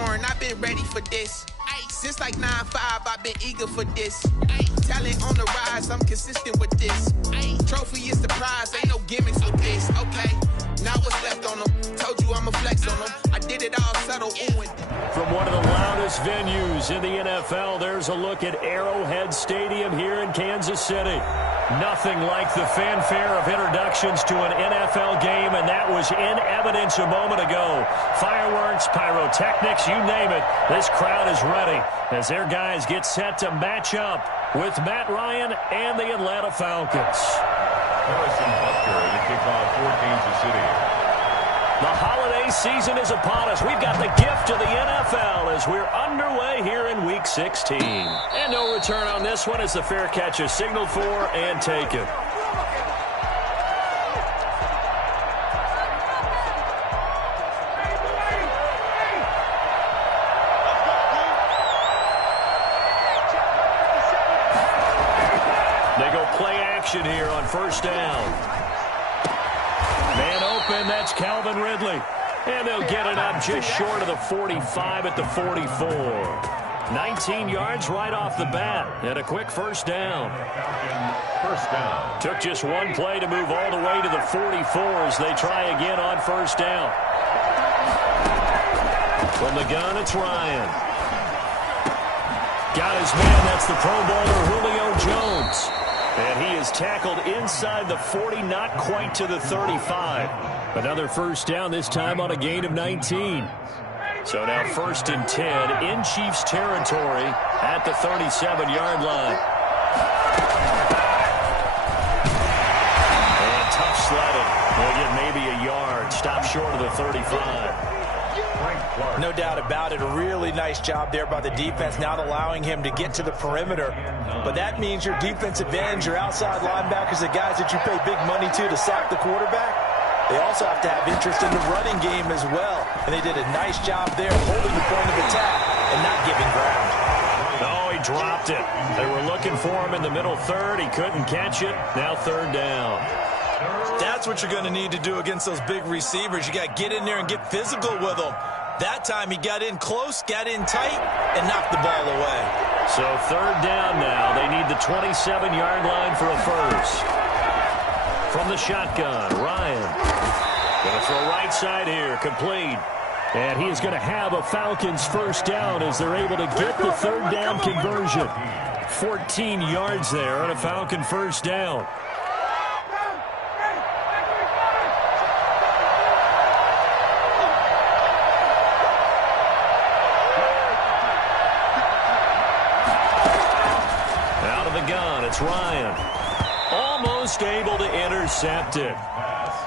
Warren, I've been ready for this. Since like 9-5, I've been eager for this. Talent on the rise, I'm consistent with this. Trophy is the prize, ain't no gimmicks with this. Okay, now what's left on them? Told you I'ma flex on them. I did it all subtle. From one of the loudest venues in the NFL, there's a look at Arrowhead Stadium here in Kansas City. Nothing like the fanfare of introductions to an NFL game, and that was in evidence a moment ago. Fireworks, pyrotechnics, you name it. This crowd is ready as their guys get set to match up with Matt Ryan and the Atlanta Falcons. Harrison Butker to kick off for Kansas City. The holiday season is upon us. We've got the gift of the NFL as we're underway here in Week 16. And no return on this one as the fair catch is signaled for and taken. They go play action here on first down. Man open, that's Calvin Ridley. And they'll get it up just short of the 45 at the 44. 19 yards right off the bat. And a quick first down. First down. Took just one play to move all the way to the 44 as they try again on first down. From the gun, it's Ryan. Got his man, that's the Pro Bowler Julio Jones. And he is tackled inside the 40, not quite to the 35. Another first down, this time on a gain of 19. So now first and 10 in Chiefs territory at the 37-yard line. And tough sledding. They'll get maybe a yard. Stop short of the 35. No doubt about it. A really nice job there by the defense, not allowing him to get to the perimeter. But that means your defensive ends, your outside linebackers, the guys that you pay big money to sack the quarterback, they also have to have interest in the running game as well. And they did a nice job there holding the point of attack and not giving ground. Oh, he dropped it. They were looking for him in the middle third. He couldn't catch it. Now third down. That's what you're going to need to do against those big receivers. You got to get in there and get physical with them. That time he got in close, got in tight, and knocked the ball away. So third down now. They need the 27-yard line for a first. From the shotgun, Ryan. Going to throw right side here, complete. And he is going to have a Falcons first down as they're able to get the third down conversion. 14 yards there on a Falcon first down. It's Ryan. Almost able to intercept it.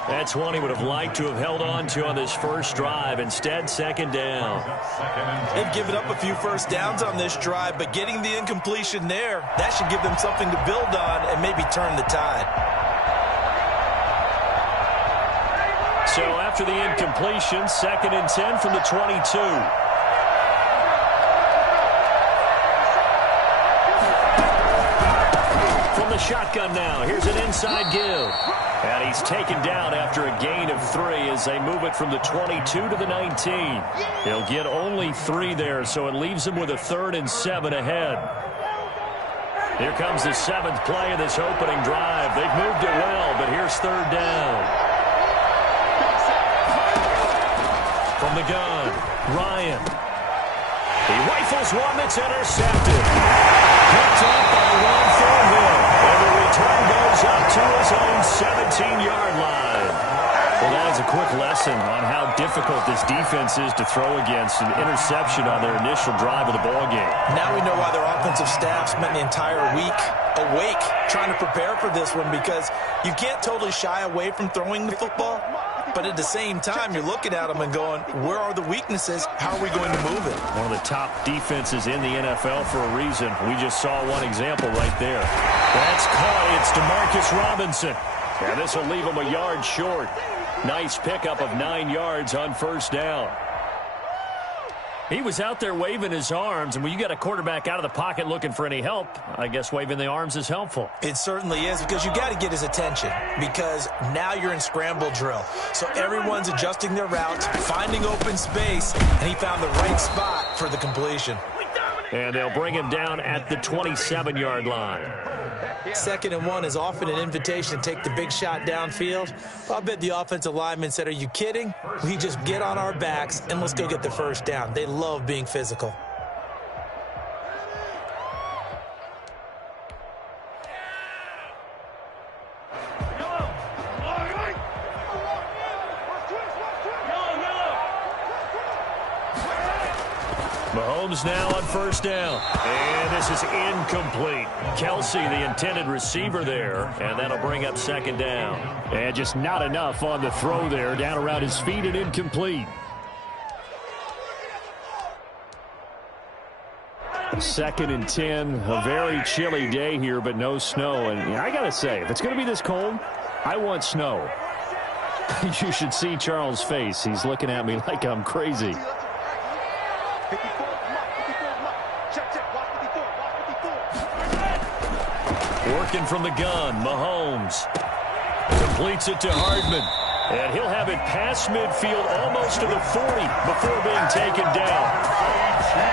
That's one he would have liked to have held on to on this first drive. Instead, second down. They've given up a few first downs on this drive, but getting the incompletion there, that should give them something to build on and maybe turn the tide. So after the incompletion, second and 10 from the 22. The shotgun now. Here's an inside give. And he's taken down after a gain of 3 as they move it from the 22 to the 19. He'll get only 3 there, so it leaves him with a 3rd and 7 ahead. Here comes the 7th play of this opening drive. They've moved it well, but here's third down. From the gun, Ryan. He rifles one that's intercepted. Picked up by Ron Thornhill. And the return goes up to his own 17-yard line. Well, that is a quick lesson on how difficult this defense is to throw against. An interception on their initial drive of the ballgame. Now we know why their offensive staff spent the entire week awake trying to prepare for this one, because you can't totally shy away from throwing the football. But at the same time, you're looking at them and going, where are the weaknesses? How are we going to move it? One of the top defenses in the NFL for a reason. We just saw one example right there. That's caught. It's Demarcus Robinson. And this will leave him a yard short. Nice pickup of 9 yards on first down. He was out there waving his arms, and when you got a quarterback out of the pocket looking for any help, I guess waving the arms is helpful. It certainly is, because you got to get his attention, because now you're in scramble drill. So everyone's adjusting their routes, finding open space, and he found the right spot for the completion. And they'll bring him down at the 27-yard line. 2nd and 1 is often an invitation to take the big shot downfield. I'll bet the offensive lineman said, "Are you kidding? We just get on our backs and let's go get the first down." They love being physical. Mahomes now on 1st down. And this is incomplete. Kelsey, the intended receiver there, and that'll bring up 2nd down. And just not enough on the throw there. Down around his feet and incomplete. 2nd and 10. A very chilly day here, but no snow. And I got to say, if it's going to be this cold, I want snow. You should see Charles' face. He's looking at me like I'm crazy. Working from the gun, Mahomes completes it to Hardman, and he'll have it past midfield almost to the 40 before being taken down.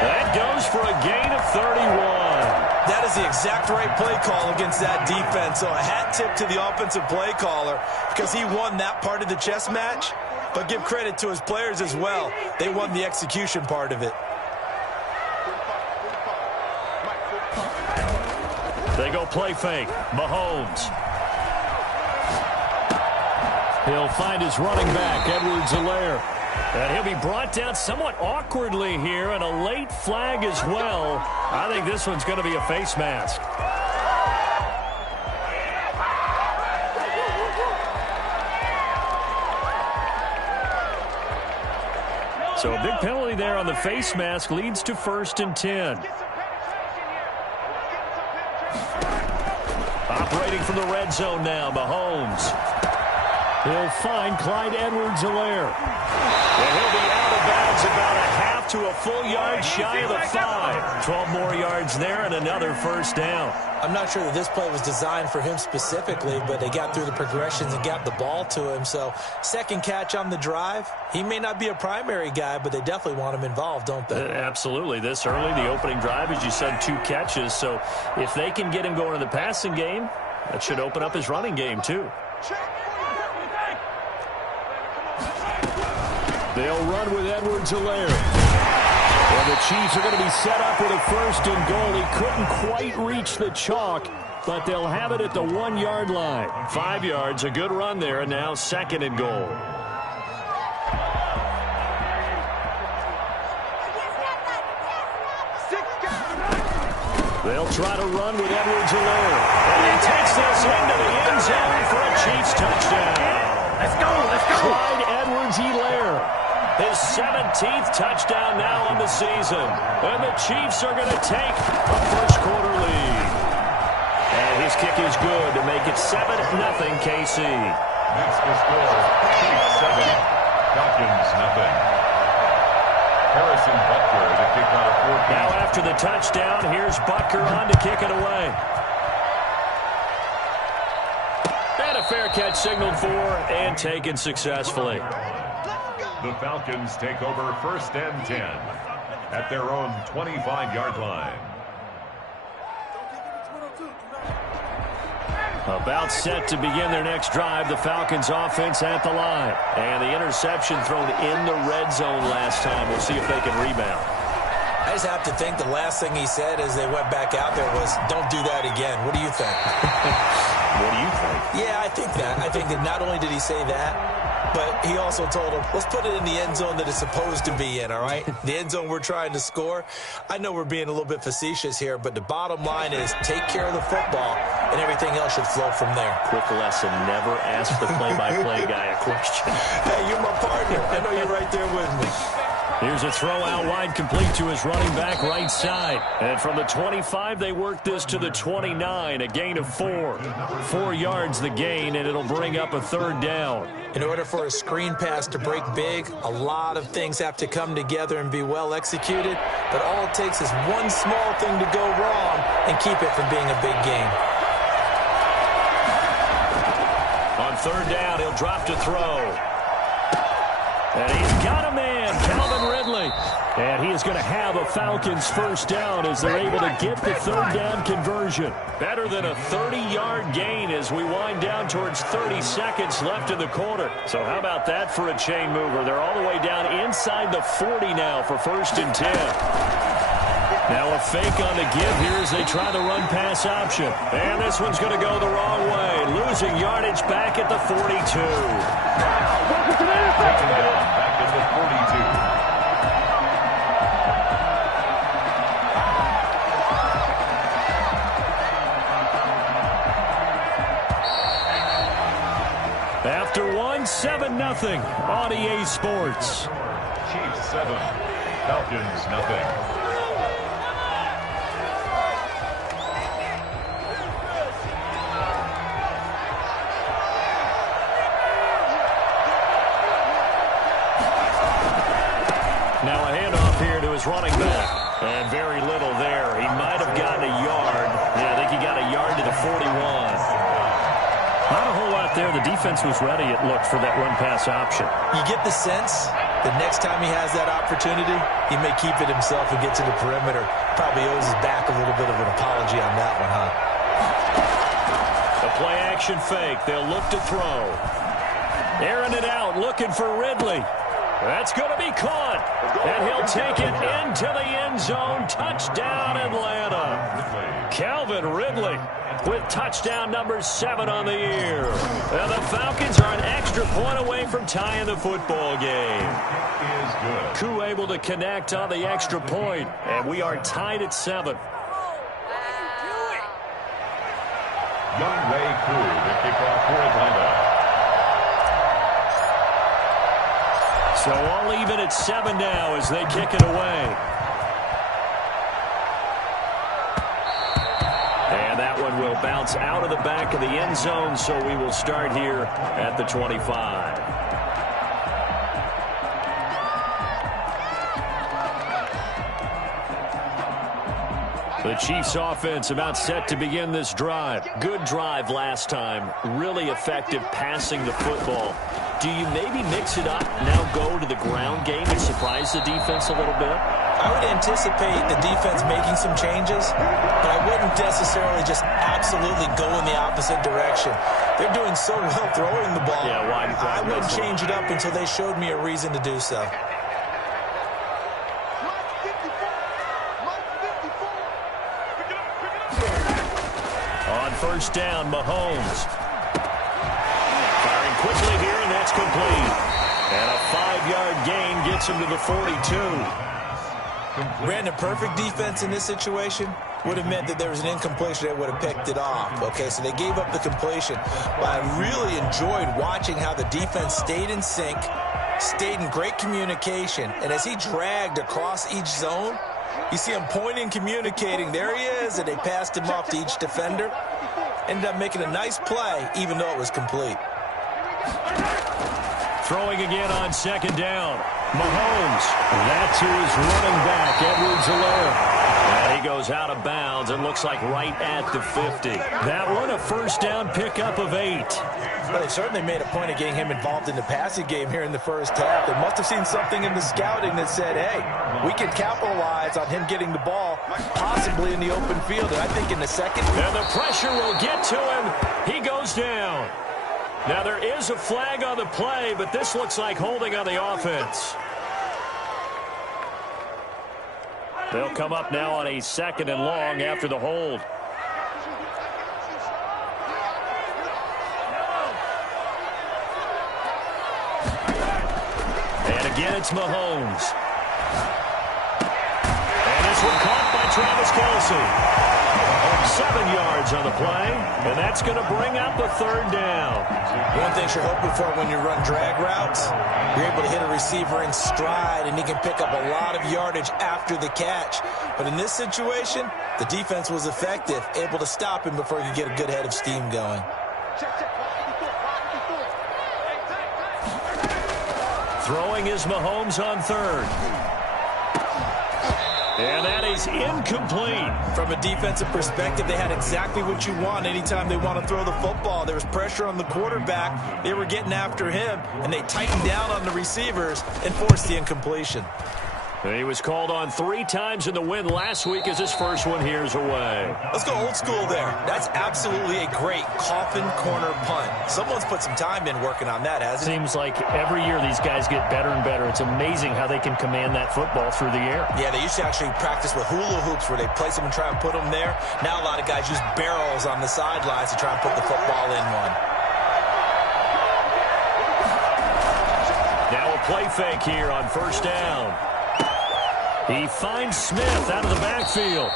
That goes for a gain of 31. That is the exact right play call against that defense. So a hat tip to the offensive play caller, because he won that part of the chess match. But give credit to his players as well. They won the execution part of it. They go play fake. Mahomes. He'll find his running back, Edwards-Helaire. And he'll be brought down somewhat awkwardly here, and a late flag as well. I think this one's going to be a face mask. So a big penalty there on the face mask leads to 1st and 10. Operating from the red zone now, Mahomes. He'll find Clyde Edwards-Helaire. And he'll be out of bounds about a half to a full yard shy of the 5. 12 more yards there and another 1st down. I'm not sure that this play was designed for him specifically, but they got through the progressions and got the ball to him. So 2nd catch on the drive. He may not be a primary guy, but they definitely want him involved, don't they? Absolutely. This early, the opening drive, as you said, 2 catches. So if they can get him going in the passing game, that should open up his running game too. They'll run with Edwards-Helaire. And the Chiefs are going to be set up with a 1st and goal. He couldn't quite reach the chalk, but they'll have it at the 1-yard line. 5 yards, a good run there, and now 2nd and goal. They'll try to run with Edwards-Helaire. And he takes this into the end zone for a Chiefs touchdown. Let's go, let's go. Clyde Edwards-Helaire. His 17th touchdown now on the season. And the Chiefs are going to take a 1st quarter lead. And his kick is good to make it 7-0 KC. Makes the score Chiefs 7, Falcons 0. Harrison Butker to kick off 14. Now after the touchdown, here's Butker on to kick it away. And a fair catch signaled for and taken successfully. The Falcons take over 1st and 10 at their own 25-yard line. About set to begin their next drive, the Falcons offense at the line. And the interception thrown in the red zone last time. We'll see if they can rebound. I just have to think the last thing he said as they went back out there was, "Don't do that again." What do you think? What do you think? Yeah, I think that. I think that not only did he say that, but he also told him, let's put it in the end zone that it's supposed to be in, all right? The end zone we're trying to score. I know we're being a little bit facetious here, but the bottom line is take care of the football, and everything else should flow from there. Quick lesson, never ask the play-by-play guy a question. Hey, you're my partner. I know you're right there with me. Here's a throw out wide, complete to his running back right side. And from the 25, they work this to the 29, a gain of 4. 4 yards the gain, and it'll bring up a 3rd down. In order for a screen pass to break big, a lot of things have to come together and be well executed. But all it takes is one small thing to go wrong and keep it from being a big gain. On 3rd down, he'll drop to throw. And he's got a man, Calvin Ridley. And he is going to have a Falcons 1st down as they're able to get the 3rd down conversion. Better than a 30-yard gain as we wind down towards 30 seconds left in the quarter. So how about that for a chain mover? They're all the way down inside the 40 now for 1st and 10. Now a fake on the give here as they try the run-pass option. And this one's going to go the wrong way. Losing yardage back at the 42. Second down, back at the 42. After 1, 7-0 on EA Sports. Chiefs 7, Falcons nothing. Running back, and very little there. He might have gotten a yard. Yeah, I think he got a yard to the 41. Not a whole lot there. The defense was ready, it looked, for that run-pass option. You get the sense the next time he has that opportunity, he may keep it himself and get to the perimeter. Probably owes his back a little bit of an apology on that one, huh? The play-action fake. They'll look to throw. Airing it out, looking for Ridley. That's going to be caught, and he'll take it into the end zone. Touchdown, Atlanta. Calvin Ridley with touchdown number 7 on the year. And the Falcons are an extra point away from tying the football game. Koo able to connect on the extra point, and we are tied at 7. Younghoe Koo, the kickoff for Atlanta. So all even at 7 now as they kick it away. And that one will bounce out of the back of the end zone, so we will start here at the 25. The Chiefs offense about set to begin this drive. Good drive last time. Really effective passing the football. Do you maybe mix it up, now go to the ground game and surprise the defense a little bit? I would anticipate the defense making some changes, but I wouldn't necessarily just absolutely go in the opposite direction. They're doing so well throwing the ball. Yeah, why I wouldn't change it up until they showed me a reason to do so. On 1st down, Mahomes. Firing quickly here, and that's complete. And a 5-yard gain gets him to the 42. Brandon, perfect defense in this situation would have meant that there was an incompletion that would have picked it off. Okay, so they gave up the completion. But I really enjoyed watching how the defense stayed in sync, stayed in great communication. And as he dragged across each zone, you see him pointing, communicating. There he is, and they passed him off to each defender. Ended up making a nice play, even though it was complete. Throwing again on 2nd down. Mahomes. That's who is running back, Edwards-Helaire. And he goes out of bounds. It looks like right at the 50. That one a 1st down pickup of 8. Well, they certainly made a point of getting him involved in the passing game here in the 1st half. They must have seen something in the scouting that said, hey, we can capitalize on him getting the ball, possibly in the open field. And I think in the 2nd. And the pressure will get to him. He goes down. Now, there is a flag on the play, but this looks like holding on the offense. They'll come up now on a 2nd and long after the hold. And again, it's Mahomes. And this one caught by Travis Kelce. 7 yards on the play, and that's going to bring up a third down. One thing you're hoping for when you run drag routes, you're able to hit a receiver in stride, and he can pick up a lot of yardage after the catch. But in this situation, the defense was effective, able to stop him before he could get a good head of steam going. Throwing is Mahomes on third. And that is incomplete. From a defensive perspective, they had exactly what you want anytime they want to throw the football. There was pressure on the quarterback. They were getting after him, and they tightened down on the receivers and forced the incompletion. He was called on 3 times in the win last week as his first one here's away. Let's go old school there. That's absolutely a great coffin corner punt. Someone's put some time in working on that, hasn't it? Seems like every year these guys get better and better. It's amazing how they can command that football through the air. Yeah, they used to actually practice with hula hoops where they place them and try and put them there. Now a lot of guys use barrels on the sidelines to try and put the football in one. Now a play fake here on first down. He finds Smith out of the backfield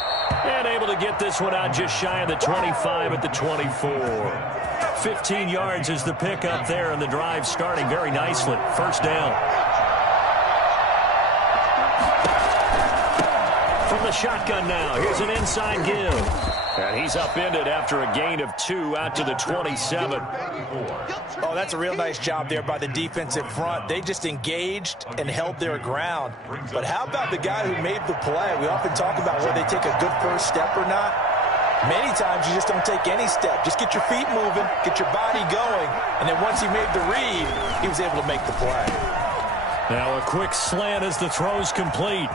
and able to get this one out just shy of the 25 at the 24. 15 yards is the pickup there, and the drive starting very nicely. First down. From the shotgun now, here's an inside give. And he's upended after a gain of 2 out to the 27. Oh, that's a real nice job there by the defensive front. They just engaged and held their ground. But how about the guy who made the play? We often talk about whether they take a good first step or not. Many times you just don't take any step. Just get your feet moving, get your body going, and then once he made the read, he was able to make the play. Now a quick slant as the throw's complete.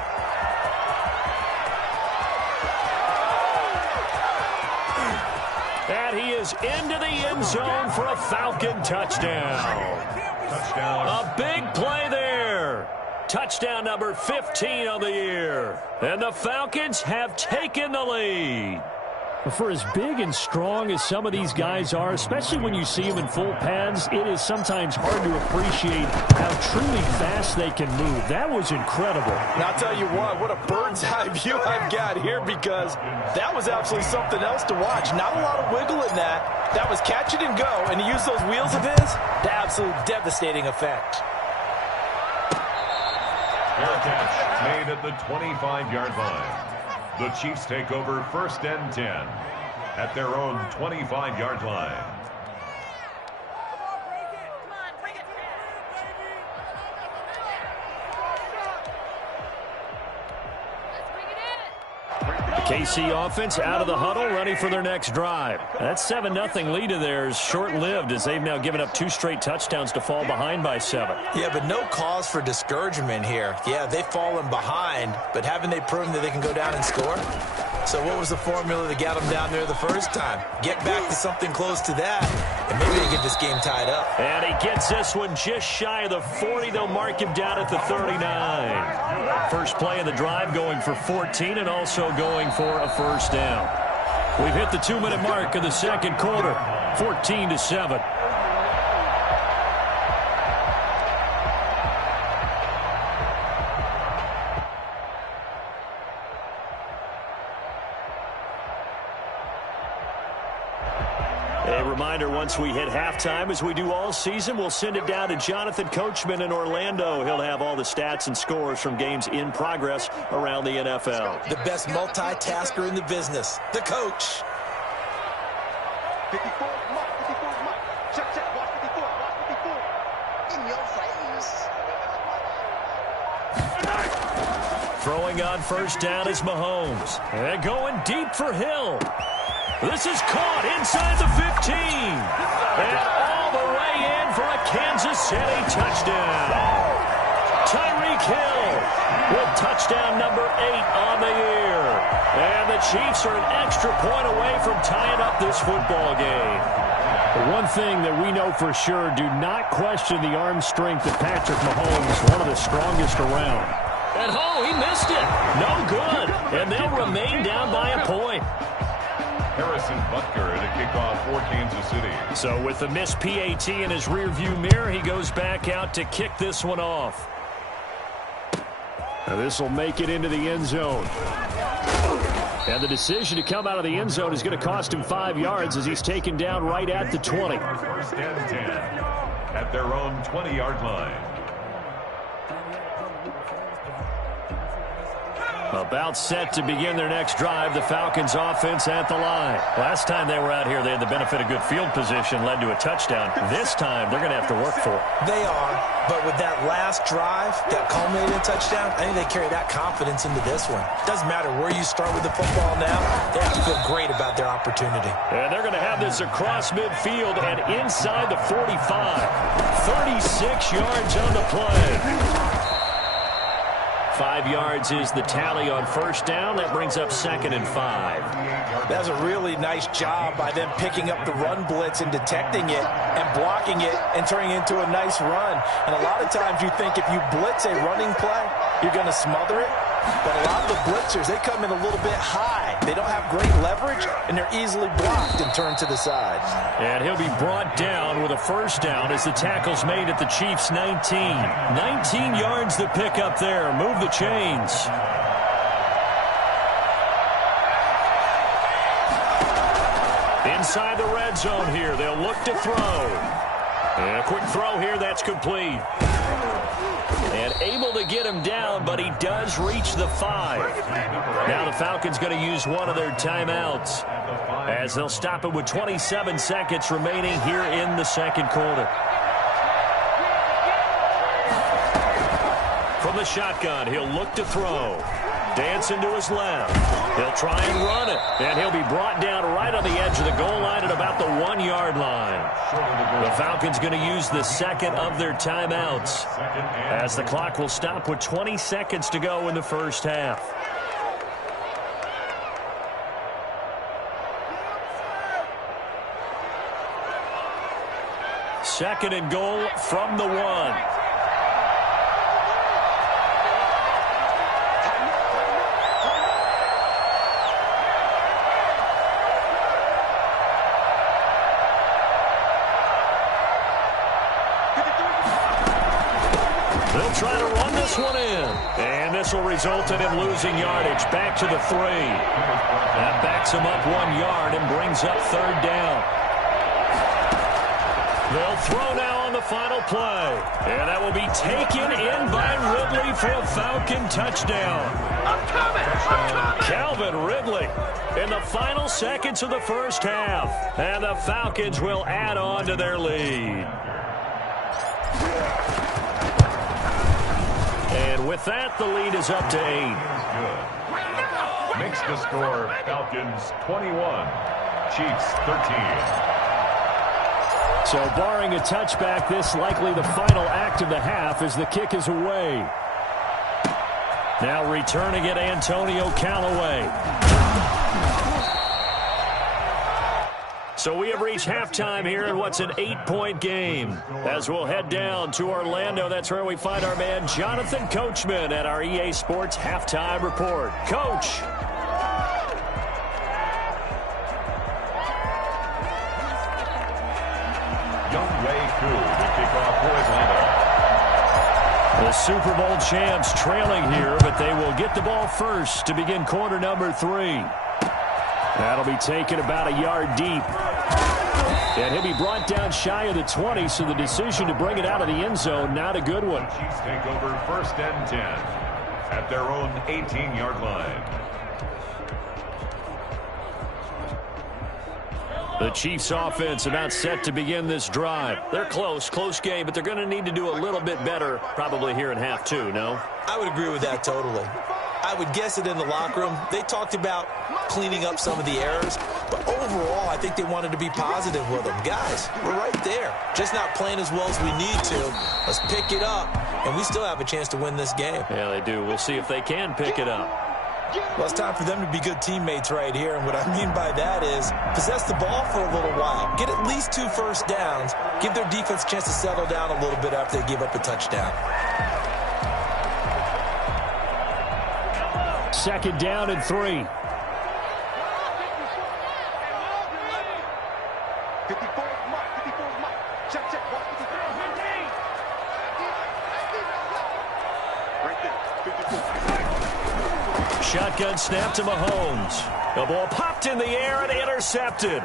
And he is into the end zone for a Falcon touchdown. A big play there. Touchdown number 15 on the year. And the Falcons have taken the lead. For as big and strong as some of these guys are, especially when you see them in full pads, it is sometimes hard to appreciate how truly fast they can move. That was incredible. And I'll tell you what a bird's eye view I've got here, because that was absolutely something else to watch. Not a lot of wiggle in that. That was catch it and go, and he used those wheels of his to absolute devastating effect. Fair catch made at the 25-yard line. The Chiefs take over first and 10 at their own 25-yard line. KC offense out of the huddle, ready for their next drive. That 7-0 lead of theirs short-lived as they've now given up 2 straight touchdowns to fall behind by 7. Yeah, but no cause for discouragement here. Yeah, they've fallen behind, but haven't they proven that they can go down and score? So what was the formula that got them down there the first time? Get back to something close to that, and maybe they get this game tied up. And he gets this one just shy of the 40. They'll mark him down at the 39. First play of the drive going for 14 and also going for a first down. We've hit the 2-minute mark of the second quarter, 14-7. A reminder, once we hit halftime, as we do all season, we'll send it down to Jonathan Coachman in Orlando. He'll have all the stats and scores from games in progress around the NFL. The best multitasker in the business, the coach. Throwing on first down is Mahomes. And going deep for Hill. This is caught inside the 15. And all the way in for a Kansas City touchdown. Tyreek Hill with touchdown number 8 on the year. And the Chiefs are an extra point away from tying up this football game. The one thing that we know for sure, do not question the arm strength of Patrick Mahomes, one of the strongest around. And he missed it. No good. And they'll remain down by a point. Harrison Butker at a kickoff for Kansas City. So with the missed PAT in his rearview mirror, he goes back out to kick this one off. Now this will make it into the end zone. And the decision to come out of the end zone is going to cost him 5 yards as he's taken down right at the 20. First and 10 at their own 20-yard line. About set to begin their next drive, the Falcons offense at the line. Last time they were out here, they had the benefit of good field position, led to a touchdown. This time, they're going to have to work for it. They are, but with that last drive that culminated in a touchdown, I think they carry that confidence into this one. Doesn't matter where you start with the football now, they have to feel great about their opportunity. And they're going to have this across midfield and inside the 45. 36 yards on the play. 5 yards is the tally on first down. That brings up 2nd and 5. That's a really nice job by them picking up the run blitz and detecting it and blocking it and turning it into a nice run. And a lot of times you think if you blitz a running play, you're going to smother it. But a lot of the blitzers, they come in a little bit high. They don't have great leverage, and they're easily blocked and turned to the side. And he'll be brought down with a first down as the tackle's made at the Chiefs' 19. 19 yards the pick up there. Move the chains. Inside the red zone here. They'll look to throw. And a quick throw here. That's complete. And able to get him down, but he does reach the 5. Now the Falcons going to use one of their timeouts as they'll stop it with 27 seconds remaining here in the second quarter. From the shotgun, he'll look to throw. Dancing to his left. He'll try and run it. And he'll be brought down right on the edge of the goal line at about the 1-yard line. The Falcons going to use the second of their timeouts as the clock will stop with 20 seconds to go in the first half. Second and goal from the 1. They'll try to run this one in. And this will result in him losing yardage. Back to the 3. That backs him up 1 yard and brings up third down. They'll throw now on the final play. And that will be taken in by Ridley for a Falcon touchdown. I'm coming! Calvin Ridley in the final seconds of the first half. And the Falcons will add on to their lead. And with that, the lead is up to 8. Good. Makes the score Falcons 21, Chiefs 13. So barring a touchback, this likely the final act of the half as the kick is away. Now returning it, Antonio Callaway. So we have reached halftime here in what's an 8-point game. As we'll head down to Orlando, that's where we find our man Jonathan Coachman at our EA Sports Halftime Report. Coach. Younghoe Koo to kick off for Atlanta. The Super Bowl champs trailing here, but they will get the ball first to begin quarter number 3. That'll be taken about a yard deep. And he'll be brought down shy of the 20, so the decision to bring it out of the end zone, not a good one. Chiefs take over first and 10 at their own 18-yard line. The Chiefs offense about set to begin this drive. They're close game, but they're going to need to do a little bit better probably here in half 2, no? I would agree with that totally. I would guess it in the locker room. They talked about cleaning up some of the errors, but overall, I think they wanted to be positive with them. Guys, we're right there. Just not playing as well as we need to. Let's pick it up, and we still have a chance to win this game. Yeah, they do. We'll see if they can pick it up. Well, it's time for them to be good teammates right here, and what I mean by that is possess the ball for a little while, get at least 2 first downs, give their defense a chance to settle down a little bit after they give up a touchdown. Second down and 3. shotgun snap to Mahomes. The ball popped in the air and intercepted.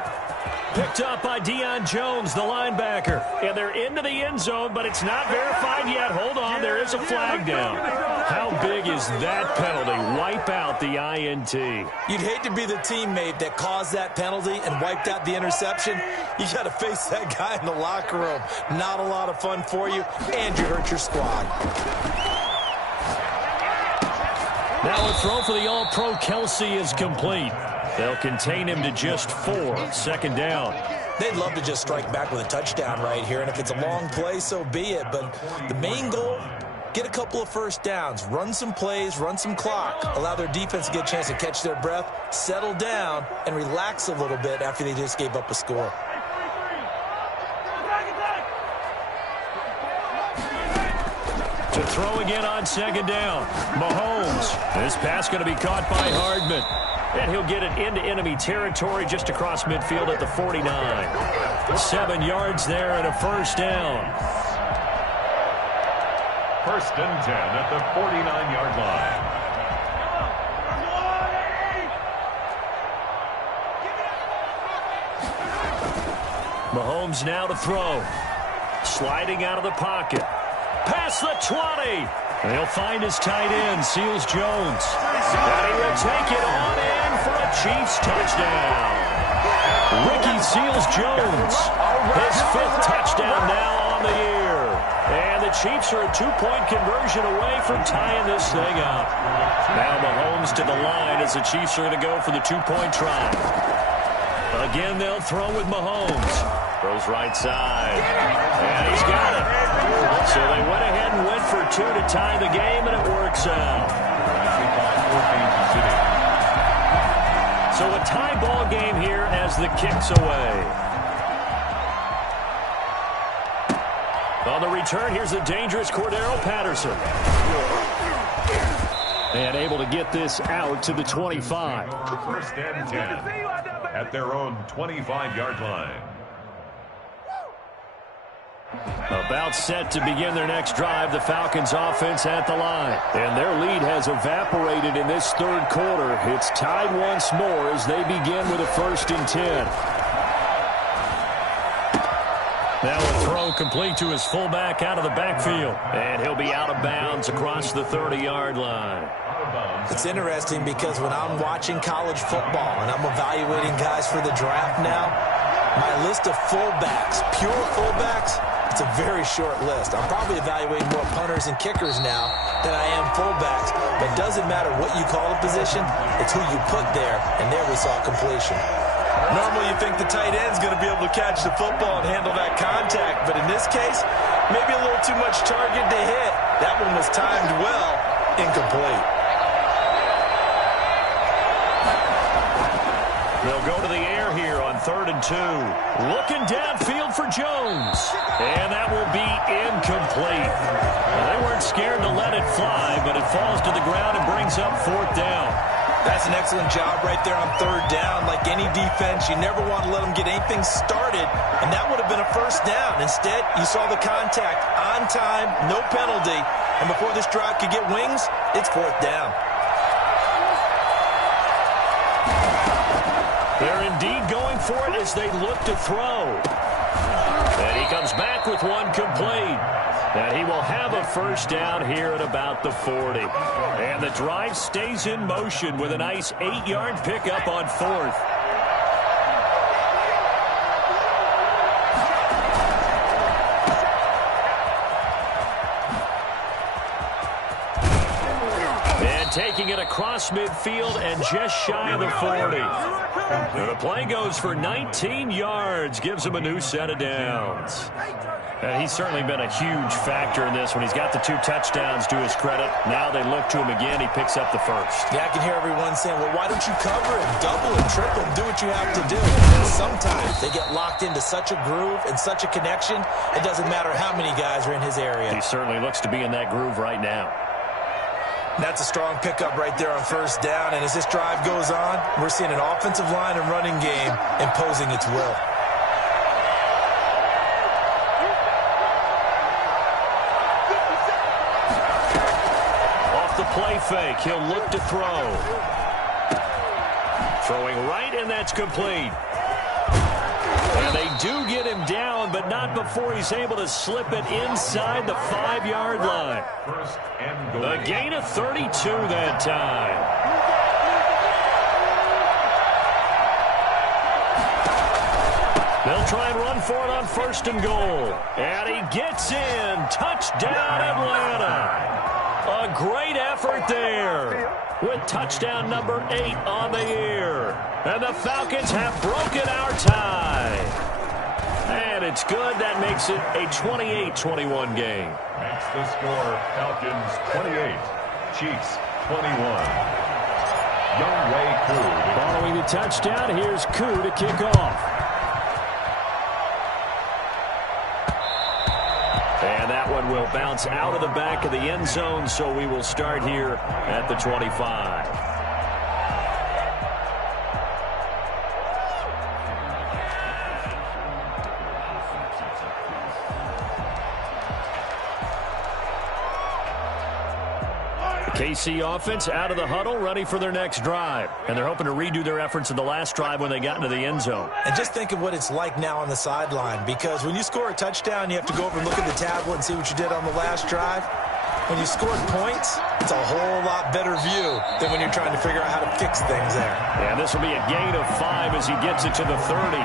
Picked up by Deion Jones, the linebacker. And they're into the end zone, but it's not verified yet. Hold on, there is a flag down. How big is that penalty? Wipe out the INT. You'd hate to be the teammate that caused that penalty and wiped out the interception. You got to face that guy in the locker room. Not a lot of fun for you, and you hurt your squad. Now a throw for the All-Pro Kelsey is complete. They'll contain him to just 4. Second down. They'd love to just strike back with a touchdown right here, and if it's a long play, so be it. But the main goal, get a couple of first downs, run some plays, run some clock, allow their defense to get a chance to catch their breath, settle down, and relax a little bit after they just gave up a score. To throw again on second down. Mahomes. This pass going to be caught by Hardman. And he'll get it into enemy territory just across midfield at the 49. 7 yards there and a first down. First and 10 at the 49-yard line. Mahomes now to throw. Sliding out of the pocket. Past the 20. And he'll find his tight end, Seals Jones. And he will take it on in for a Chiefs touchdown. Ricky Seals Jones, his 5th touchdown now on the year. And the Chiefs are a 2-point conversion away from tying this thing up. Now Mahomes to the line as the Chiefs are going to go for the 2-point try. Again, they'll throw with Mahomes. Throws right side. And he's got it. So they went ahead and went for 2 to tie the game, and it works out. So a tie ball game here as the kick's away. On the return, here's the dangerous Cordero Patterson. And able to get this out to the 25. First and 10 at their own 25-yard line. About set to begin their next drive, the Falcons offense at the line. And their lead has evaporated in this third quarter. It's tied once more as they begin with a 1st and 10. Now a throw complete to his fullback out of the backfield. And he'll be out of bounds across the 30-yard line. It's interesting because when I'm watching college football and I'm evaluating guys for the draft now, my list of fullbacks, pure fullbacks, it's a very short list. I'm probably evaluating more punters and kickers now than I am fullbacks. But it doesn't matter what you call a position. It's who you put there, and there we saw completion. Normally you think the tight end's going to be able to catch the football and handle that contact. But in this case, maybe a little too much target to hit. That one was timed well, incomplete. They'll go to the air here on 3rd and 2. Looking downfield for Jones. And that will be incomplete. Well, they weren't scared to let it fly, but it falls to the ground and brings up 4th down. That's an excellent job right there on 3rd down. Like any defense, you never want to let them get anything started, and that would have been a 1st down. Instead, you saw the contact on time, no penalty, and before this drive could get wings, it's 4th down. They're indeed going for it as they look to throw. And he comes back with one complete. And he will have a 1st down here at about the 40. And the drive stays in motion with a nice 8-yard pickup on 4th. And taking it across midfield and just shy of the 40. And the play goes for 19 yards, gives him a new set of downs. And he's certainly been a huge factor in this when he's got the 2 touchdowns to his credit. Now they look to him again. He picks up the 1st. Yeah, I can hear everyone saying, well, why don't you cover him, double him, triple him, do what you have to do. And sometimes they get locked into such a groove and such a connection, it doesn't matter how many guys are in his area. He certainly looks to be in that groove right now. That's a strong pickup right there on 1st down. And as this drive goes on, we're seeing an offensive line and running game imposing its will. off the play fake. He'll look to throw. Throwing right, and that's complete. And they do get him down, but not before he's able to slip it inside the 5-yard line. A gain of 32 that time. They'll try and run for it on 1st and goal. And he gets in. Touchdown, Atlanta. A great effort there with touchdown number 8 on the year. And the Falcons have broken our tie. And it's good. That makes it a 28-21 game. That's the score. Falcons 28, Chiefs 21. Younghoe Koo. Following the touchdown, here's Koo to kick off. And that one will bounce out of the back of the end zone, so we will start here at the 25. KC offense out of the huddle, ready for their next drive. And they're hoping to redo their efforts in the last drive when they got into the end zone. And just think of what it's like now on the sideline, because when you score a touchdown, you have to go over and look at the tablet and see what you did on the last drive. When you scored points, it's a whole lot better view than when you're trying to figure out how to fix things there. And this will be a gain of 5 as he gets it to the 30.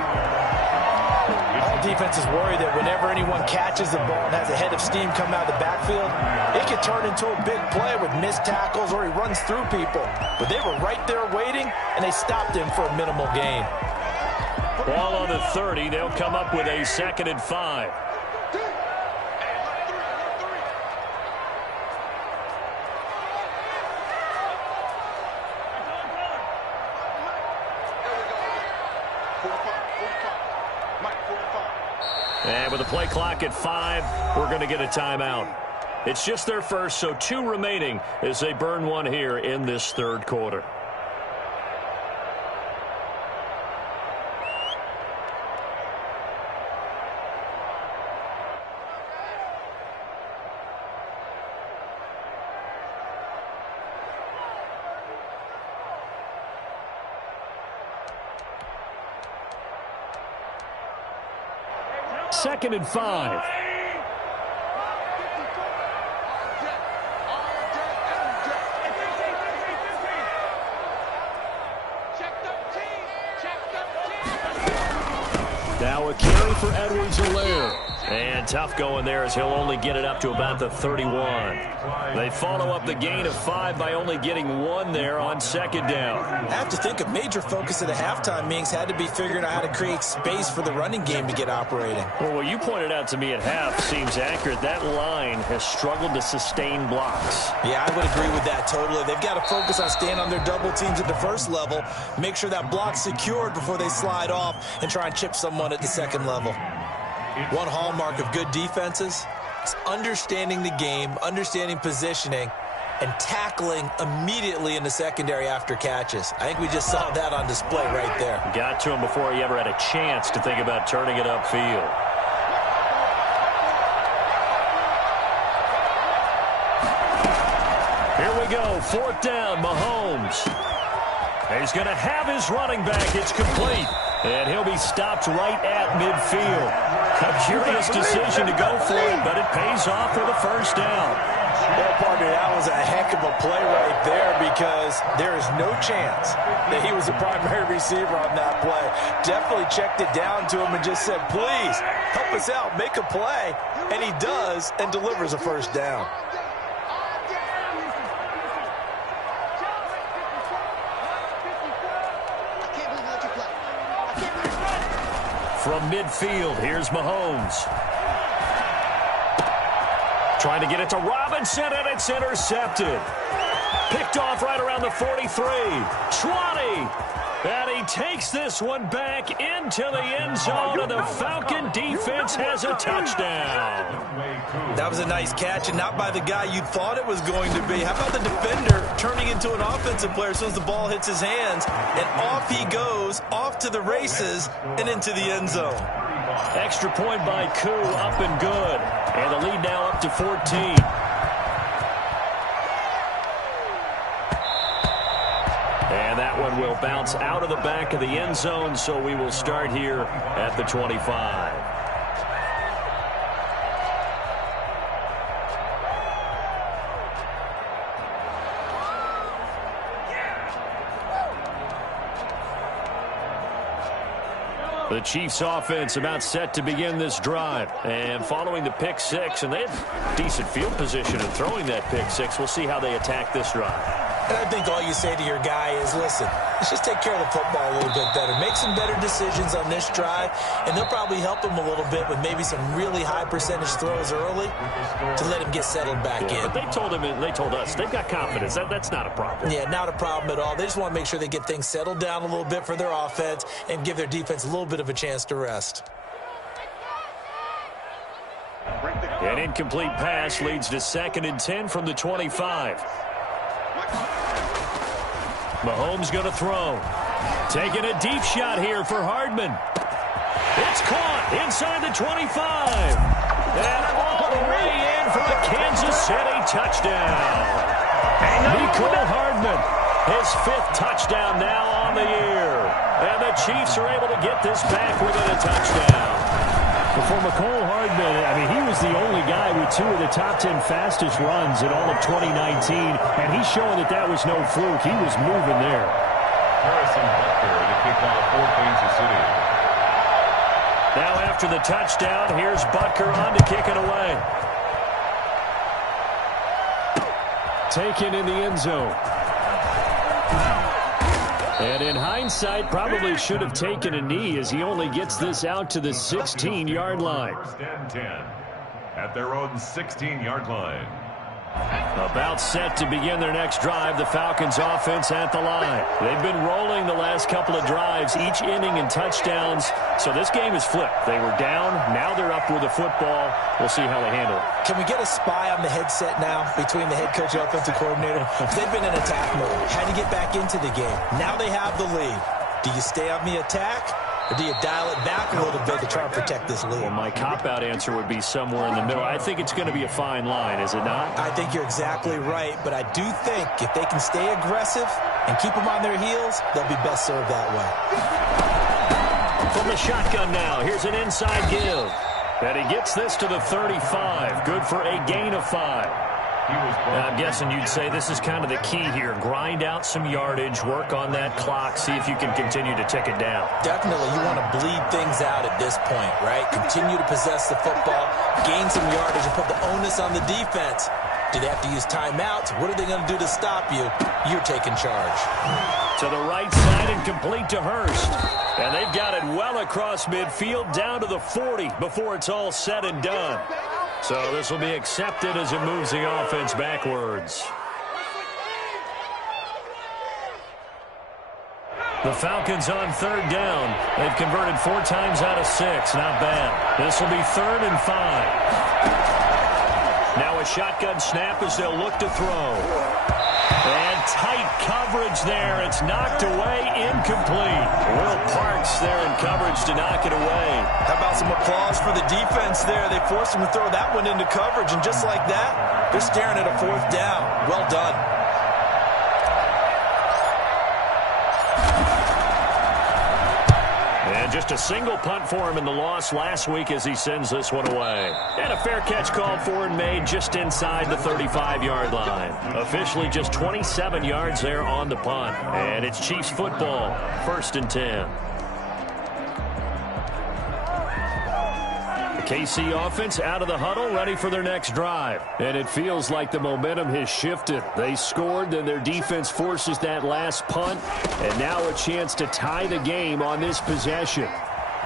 All defenses worry that whenever anyone catches the ball and has a head of steam coming out of the backfield, it could turn into a big play with missed tackles or he runs through people. But they were right there waiting, and they stopped him for a minimal gain. Ball on the 30. They'll come up with a 2nd and 5. And with the play clock at 5, we're going to get a timeout. It's just their first, so 2 remaining as they burn one here in this 3rd quarter. Second and 5. Now a carry for Edwards-Helaire. And tough going there as he'll only get it up to about the 31. They follow up the gain of 5 by only getting 1 there on 2nd down. I have to think a major focus of the halftime meetings had to be figuring out how to create space for the running game to get operating. Well, what you pointed out to me at half seems accurate. That line has struggled to sustain blocks. Yeah, I would agree with that totally. They've got to focus on staying on their double teams at the first level, make sure that block's secured before they slide off and try and chip someone at the 2nd level. One hallmark of good defenses is understanding the game, understanding positioning, and tackling immediately in the secondary after catches. I think we just saw that on display right there. Got to him before he ever had a chance to think about turning it upfield. Here we go, 4th down, Mahomes. He's going to have his running back. It's complete. And he'll be stopped right at midfield. A curious decision to go for it, but it pays off for the 1st down. Well, partner, that was a heck of a play right there because there is no chance that he was the primary receiver on that play. Definitely checked it down to him and just said, please, help us out, make a play. And he does and delivers a 1st down. From midfield, here's Mahomes. Trying to get it to Robinson, and it's intercepted. Picked off right around the 43. 20. And he takes this one back into the end zone, and the Falcon defense has a touchdown. That was a nice catch, and not by the guy you thought it was going to be. How about the defender turning into an offensive player as soon as the ball hits his hands, and off he goes, off to the races, and into the end zone. Extra point by Koo, up and good. And the lead now up to 14. that one will bounce out of the back of the end zone, so we will start here at the 25. The Chiefs offense about set to begin this drive. And following the pick six, and they had decent field position in throwing that pick six. We'll see how they attack this drive. And I think all you say to your guy is, listen, let's just take care of the football a little bit better. Make some better decisions on this drive, and they'll probably help him a little bit with maybe some really high percentage throws early to let him get settled back in. But they told him, and they told us, they've got confidence. That's not a problem. Yeah, not a problem at all. They just want to make sure they get things settled down a little bit for their offense and give their defense a little bit of a chance to rest. An incomplete pass leads to 2nd and 10 from the 25. Mahomes going to throw. Taking a deep shot here for Hardman. It's caught inside the 25. And all the way in for a Kansas City touchdown. Mecole Hardman, his 5th touchdown now on the year. And the Chiefs are able to get this back within a touchdown. For Mecole Hardman, I mean, he was the only guy with 2 of the top 10 fastest runs in all of 2019, and he's showing that that was no fluke. He was moving there. Harrison Butker to kick off for Kansas City. Now after the touchdown, here's Butker on to kick it away. Taken in the end zone. And in hindsight, probably should have taken a knee as he only gets this out to the 16-yard line. 1st and 10 at their own 16-yard line. About set to begin their next drive, the Falcons offense at the line. They've been rolling the last couple of drives, each inning in touchdowns. So this game is flipped. They were down, now they're up with the football. We'll see how they handle it. Can we get a spy on the headset now between the head coach and offensive coordinator? They've been in attack mode. Had to get back into the game. Now they have the lead. Do you stay on the attack? Or do you dial it back a little bit to try and protect this lead? Well, my cop-out answer would be somewhere in the middle. I think it's going to be a fine line, is it not? I think you're exactly right, but I do think if they can stay aggressive and keep them on their heels, they'll be best served that way. From the shotgun now, here's an inside give. And he gets this to the 35. Good for a gain of 5. I'm guessing you'd say this is kind of the key here. Grind out some yardage, work on that clock, see if you can continue to tick it down. Definitely, you want to bleed things out at this point, right? Continue to possess the football, gain some yardage, and put the onus on the defense. Do they have to use timeouts? What are they going to do to stop you? You're taking charge. To the right side and complete to Hurst. And they've got it well across midfield down to the 40 before it's all said and done. So this will be accepted as it moves the offense backwards. The Falcons on 3rd down. They've converted 4 times out of 6. Not bad. This will be 3rd and 5. Now a shotgun snap as they'll look to throw. And tight coverage there. It's knocked away, incomplete. Will Parks there in coverage to knock it away. How about some applause for the defense there? They forced him to throw that one into coverage, and just like that, they're staring at a 4th down. Well done. And just a single punt for him in the loss last week as he sends this one away. And a fair catch called for and made just inside the 35-yard line. Officially just 27 yards there on the punt. And it's Chiefs football, 1st and 10. The KC offense out of the huddle, ready for their next drive. And it feels like the momentum has shifted. They scored, then their defense forces that last punt. And now a chance to tie the game on this possession.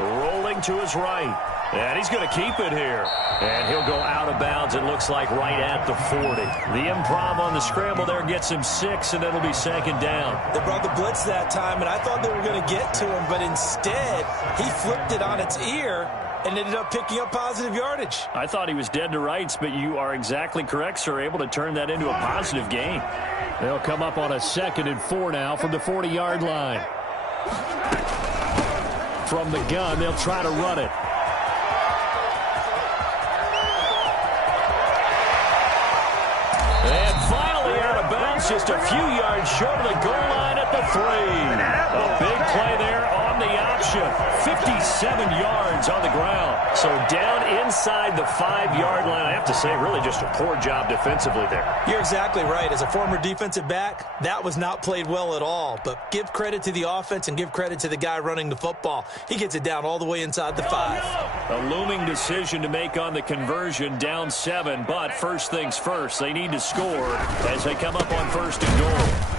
Rolling to his right. And he's going to keep it here. And he'll go out of bounds, it looks like, right at the 40. The improv on the scramble there gets him 6, and it'll be 2nd down. They brought the blitz that time, and I thought they were going to get to him, but instead, he flipped it on its ear and ended up picking up positive yardage. I thought he was dead to rights, but you are exactly correct, sir. Able to turn that into a positive gain. They'll come up on a 2nd and 4 now from the 40-yard line. From the gun, they'll try to run it. And finally out of bounds Falcons just a few yards short of the goal line at the 3. A big play there on the option. 57 yards on the ground. So down inside the 5-yard line. I have to say, really just a poor job defensively there. You're exactly right. As a former defensive back, that was not played well at all. But give credit to the offense and give credit to the guy running the football. He gets it down all the way inside the 5. A looming decision to make on the conversion, down 7. But first things first, they need to score as they come up on 1st and goal.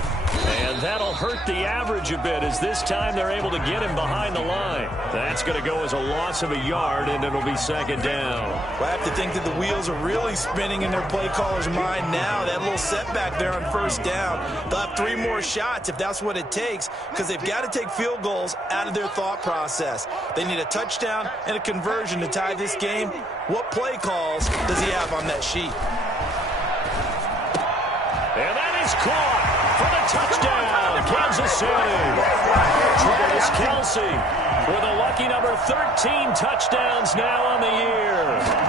And that'll hurt the average a bit as this time they're able to get him behind the line. That's going to go as a loss of a yard, and it'll be 2nd down. Well, I have to think that the wheels are really spinning in their play caller's mind now. That little setback there on 1st down. They'll have 3 more shots if that's what it takes, because they've got to take field goals out of their thought process. They need a touchdown and a conversion to tie this game. What play calls does he have on that sheet? And that is caught for the touchdown, Kansas City. Travis Kelce with a lucky number 13 touchdowns now on the year.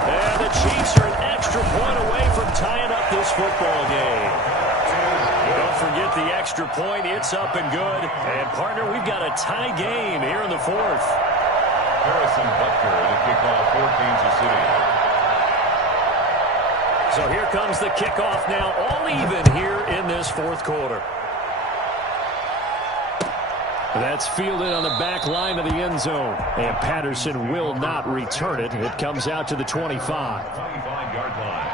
And the Chiefs are an extra point away from tying up this football game. Don't forget the extra point. It's up and good. And, partner, we've got a tie game here in the 4th. Harrison Butker to kick off for Kansas City. So here comes the kickoff now, all even here in this 4th quarter. That's fielded on the back line of the end zone. And Patterson will not return it. It comes out to the 25. 25-yard line.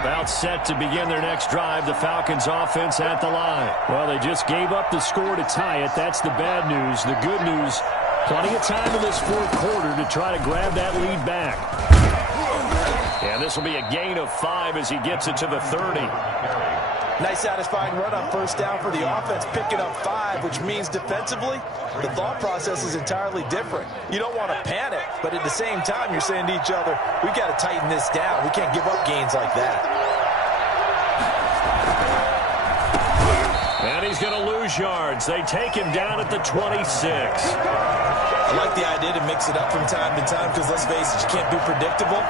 About set to begin their next drive, the Falcons offense at the line. Well, they just gave up the score to tie it. That's the bad news. The good news, plenty of time in this 4th quarter to try to grab that lead back. And this will be a gain of 5 as he gets it to the 30. Nice satisfying run on 1st down for the offense, picking up 5, which means defensively, the thought process is entirely different. You don't want to panic, but at the same time, you're saying to each other, we've got to tighten this down. We can't give up gains like that. And he's going to lose yards. They take him down at the 26. I like the idea to mix it up from time to time because, let's face it, you can't be predictable.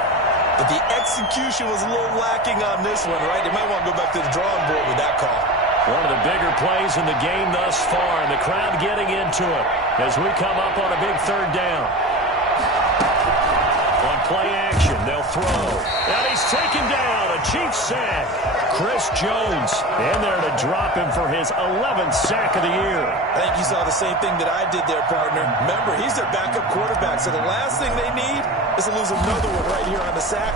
But the execution was a little lacking on this one, right? They might want to go back to the drawing board with that call. One of the bigger plays in the game thus far, and the crowd getting into it as we come up on a big 3rd down. On play action, they'll throw. And he's taken down, a Chiefs sack. Chris Jones in there to drop him for his 11th sack of the year. I think you saw the same thing that I did there, partner. Remember, he's their backup quarterback, so the last thing they need is to lose another one right here on the sack.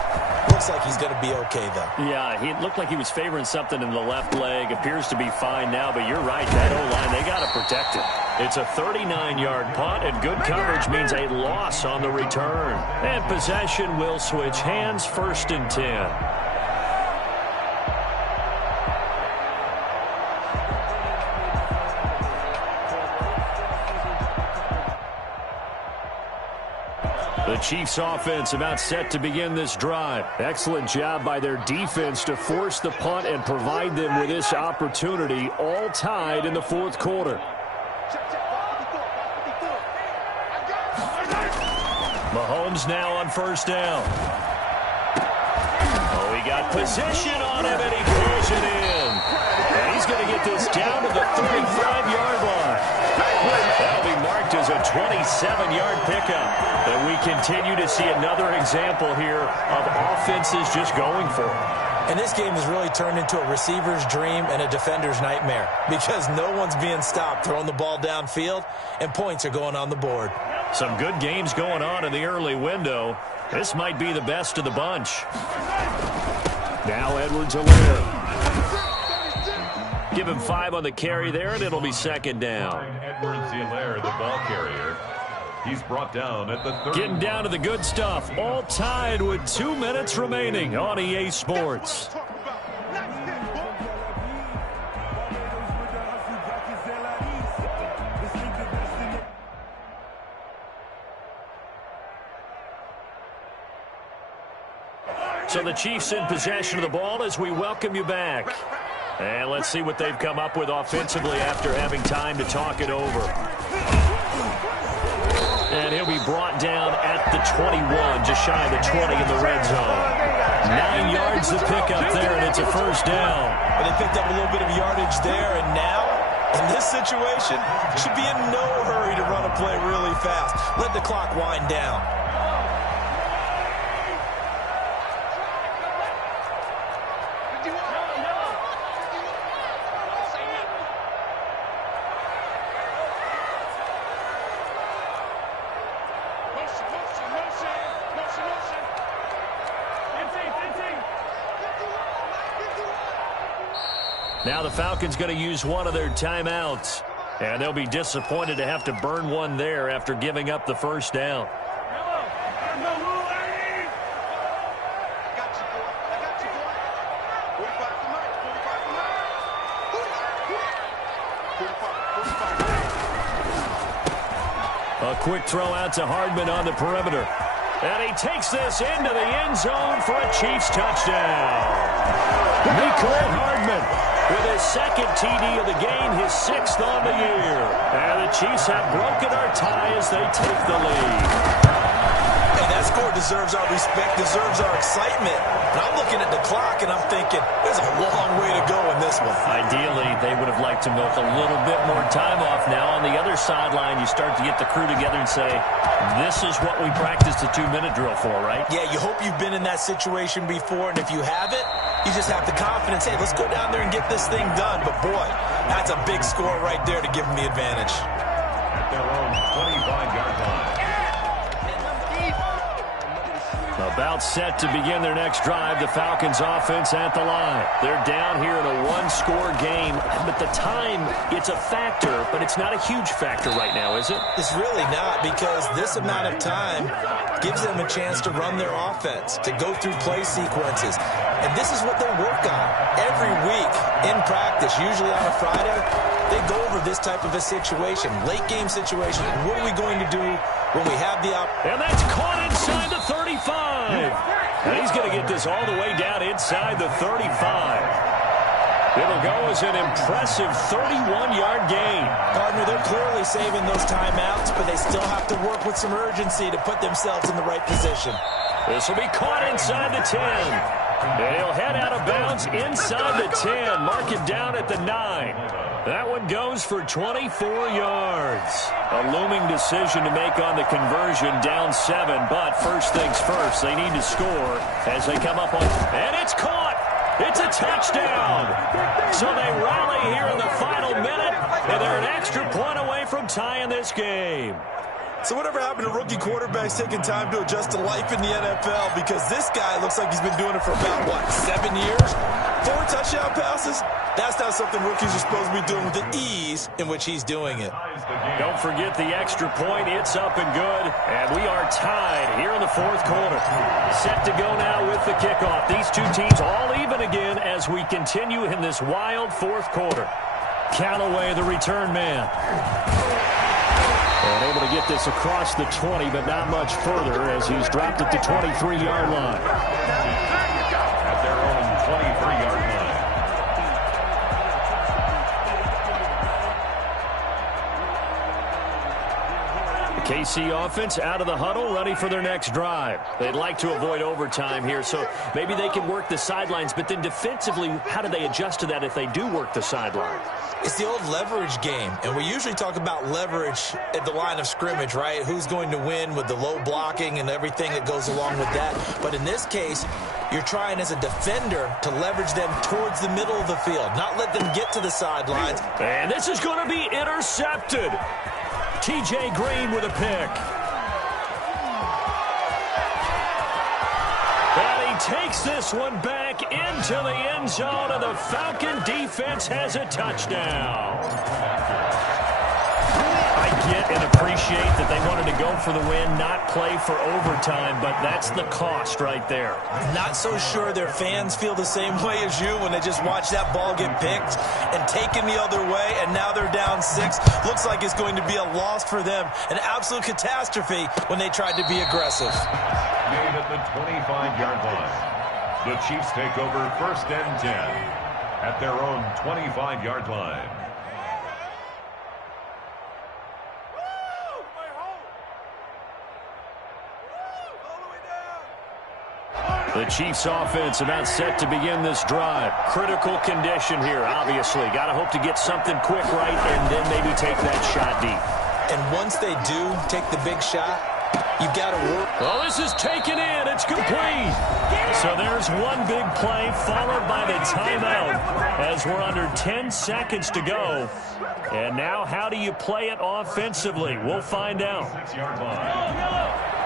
Looks like he's going to be okay, though. Yeah, he looked like he was favoring something in the left leg. Appears to be fine now, but you're right. That O-line, they got to protect it. It's a 39-yard punt, and good coverage means a loss on the return. And possession will switch hands, 1st and 10. The Chiefs offense about set to begin this drive. Excellent job by their defense to force the punt and provide them with this opportunity, all tied in the 4th quarter. Mahomes now on 1st down. Oh, he got position on him, and he pulls it in. And he's going to get this down to the 35-yard line. That'll be marked as a 27-yard pickup. And we continue to see another example here of offenses just going for it. And this game has really turned into a receiver's dream and a defender's nightmare because no one's being stopped throwing the ball downfield, and points are going on the board. Some good games going on in the early window. This might be the best of the bunch. Now Edwards-Helaire. Give him 5 on the carry there, and it'll be 2nd down. Edwards-Helaire, the ball carrier. He's brought down at the 30. Getting down to the good stuff. All tied with 2 minutes remaining on EA Sports. So the Chiefs in possession of the ball as we welcome you back. And let's see what they've come up with offensively after having time to talk it over. And he'll be brought down at the 21, just shy of the 20 in the red zone. 9 yards to pick up there, and it's a first down. But they picked up a little bit of yardage there, and now, in this situation, should be in no hurry to run a play really fast. Let the clock wind down. Now the Falcons going to use one of their timeouts. And they'll be disappointed to have to burn one there after giving up the first down. A quick throw out to Hardman on the perimeter. And he takes this into the end zone for a Chiefs touchdown. Mecole Hardman with his second TD of the game, his 6th on the year. And the Chiefs have broken our tie as they take the lead. And that score deserves our respect, deserves our excitement. And I'm looking at the clock, and I'm thinking, there's a long way to go in this one. Ideally, they would have liked to milk a little bit more time off. Now, on the other sideline, you start to get the crew together and say, this is what we practiced the 2-minute drill for, right? Yeah, you hope you've been in that situation before, and if you haven't, you just have the confidence, hey, let's go down there and get this thing done. But, boy, that's a big score right there to give them the advantage. At their own 25-yard line. About set to begin their next drive, the Falcons offense at the line. They're down here in a one-score game, but the time, it's a factor, but it's not a huge factor right now, is it? It's really not, because this amount of time gives them a chance to run their offense, to go through play sequences. And this is what they work on every week in practice, usually on a Friday. They go over this type of a situation, late-game situation. What are we going to do when we have the And that's caught inside the 35. And he's going to get this all the way down inside the 35. It'll go as an impressive 31-yard gain. Gardner, they're clearly saving those timeouts, but they still have to work with some urgency to put themselves in the right position. This will be caught inside the 10. And he'll head out of bounds inside the 10. Mark it down at the 9. That one goes for 24 yards. A looming decision to make on the conversion, down 7. But first things first, they need to score as they come up on. And it's caught. It's a touchdown. So they rally here in the final minute, and they're an extra point away from tying this game. So whatever happened to rookie quarterbacks taking time to adjust to life in the NFL? Because this guy looks like he's been doing it for about, 7 years? 4 touchdown passes? That's not something rookies are supposed to be doing with the ease in which he's doing it. Don't forget the extra point. It's up and good. And we are tied here in the fourth quarter. Set to go now with the kickoff. These two teams all even again as we continue in this wild fourth quarter. Callaway, the return man. And able to get this across the 20, but not much further as he's dropped at the 23-yard line. At their own 23-yard line. KC offense out of the huddle, ready for their next drive. They'd like to avoid overtime here, so maybe they can work the sidelines, but then defensively, how do they adjust to that if they do work the sideline? It's the old leverage game, and we usually talk about leverage at the line of scrimmage, right? Who's going to win with the low blocking and everything that goes along with that. But in this case, you're trying as a defender to leverage them towards the middle of the field, not let them get to the sidelines. And this is going to be intercepted. T.J. Green with a pick. And he takes this one back into the end zone, and the Falcon defense has a touchdown. I get and appreciate that they wanted to go for the win, not play for overtime, but that's the cost right there. Not so sure their fans feel the same way as you when they just watch that ball get picked and taken the other way, and now they're down 6. Looks like it's going to be a loss for them, an absolute catastrophe when they tried to be aggressive. Made at the 25-yard line. The Chiefs take over first and 10 at their own 25-yard line. The Chiefs offense about set to begin this drive. Critical condition here, obviously. Got to hope to get something quick right and then maybe take that shot deep. And once they do take the big shot, you've got to work. Well, this is taken in. It's complete. So there's one big play followed by the timeout as we're under 10 seconds to go. And now how do you play it offensively? We'll find out. 6-yard line.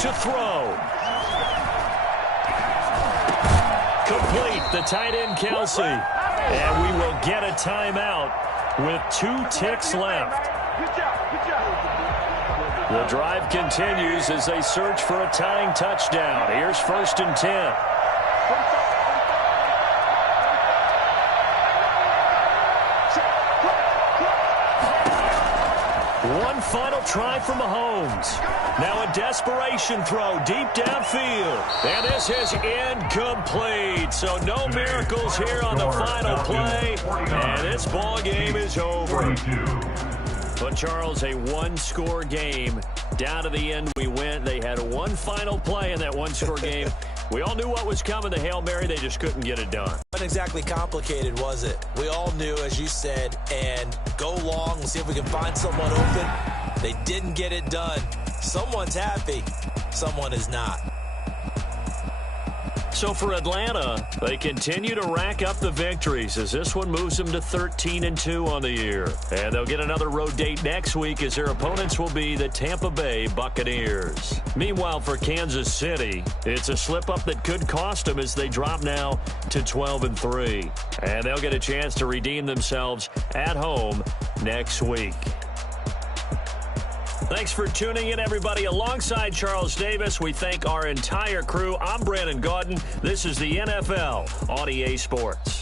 To throw. Complete. The tight end, Kelsey. And we will get a timeout with 2 ticks left. The drive continues as they search for a tying touchdown. Here's 1st and 10. One final try for Mahomes. Now a desperation throw deep downfield. And this is incomplete. So no miracles here on the final play. And this ball game is over. But, Charles, a one-score game. Down to the end we went. They had one final play in that one-score game. We all knew what was coming. The Hail Mary, they just couldn't get it done. Not exactly complicated, was it? We all knew, as you said, and go long and see if we can find someone open. They didn't get it done. Someone's happy. Someone is not. So for Atlanta, they continue to rack up the victories as this one moves them to 13-2 on the year. And they'll get another road date next week as their opponents will be the Tampa Bay Buccaneers. Meanwhile, for Kansas City, it's a slip-up that could cost them as they drop now to 12-3. And they'll get a chance to redeem themselves at home next week. Thanks for tuning in, everybody. Alongside Charles Davis, we thank our entire crew. I'm Brandon Gaudin. This is the NFL on EA Sports.